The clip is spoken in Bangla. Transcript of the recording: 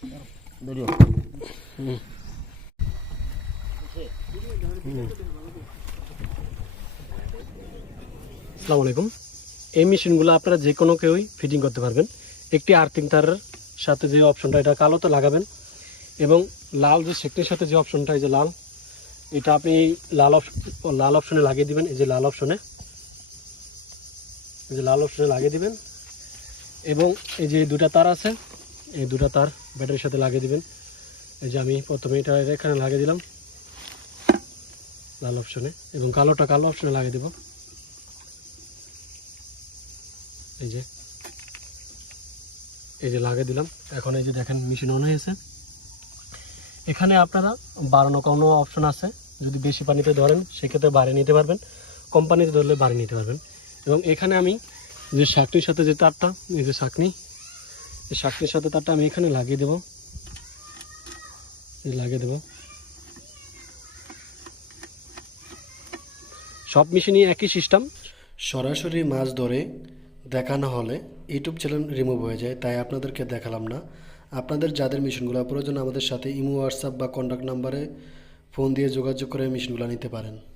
আসসালামু আলাইকুম। এই মেশিনগুলো আপনারা যে কোনো কেউই ফিটিং করতে পারবেন। একটি আর্থিং তারের সাথে যে অপশনটা, এটা কালোতে লাগাবেন, এবং লাল যে সেক্টরের সাথে যে অপশনটা, এই যে লাল, এটা আপনি লাল অপশনে লাগিয়ে দিবেন। এই যে লাল অপশনে লাগিয়ে দিবেন, এবং এই যে দুটা তার আছে, এই দুটা তার ব্যাটারির সাথে লাগিয়ে দিবেন। এই যে আমি প্রথমে এটা এখানে লাগিয়ে দিলাম লাল অপশনে, এবং কালোটা কালো অপশনে লাগিয়ে দেব। এই যে লাগিয়ে দিলাম। এখন এই যে দেখেন মেশিন অন হয়েছে। এখানে আপনারা বাড়ানো কমানো অপশন আছে। যদি বেশি পানিতে ধরেন সেক্ষেত্রে বাড়িয়ে নিতে পারবেন, কম পানিতে ধরলে বাড়িয়ে নিতে পারবেন। এবং এখানে আমি যে শাকটির সাথে যে তারটা, এই যে শাকনি, এই শাকটির সাথে তারটা আমি এখানে লাগিয়ে দেব। সব মেশিনই একই সিস্টেম। সরাসরি মাছ ধরে দেখানো হলে ইউটিউব চ্যানেল রিমুভ হয়ে যায়, তাই আপনাদেরকে দেখালাম না। আপনাদের যাদের মেশিনগুলো প্রয়োজন আমাদের সাথে ইমো, হোয়াটসঅ্যাপ বা কন্ট্যাক্ট নাম্বারে ফোন দিয়ে যোগাযোগ করে মেশিনগুলো নিতে পারেন।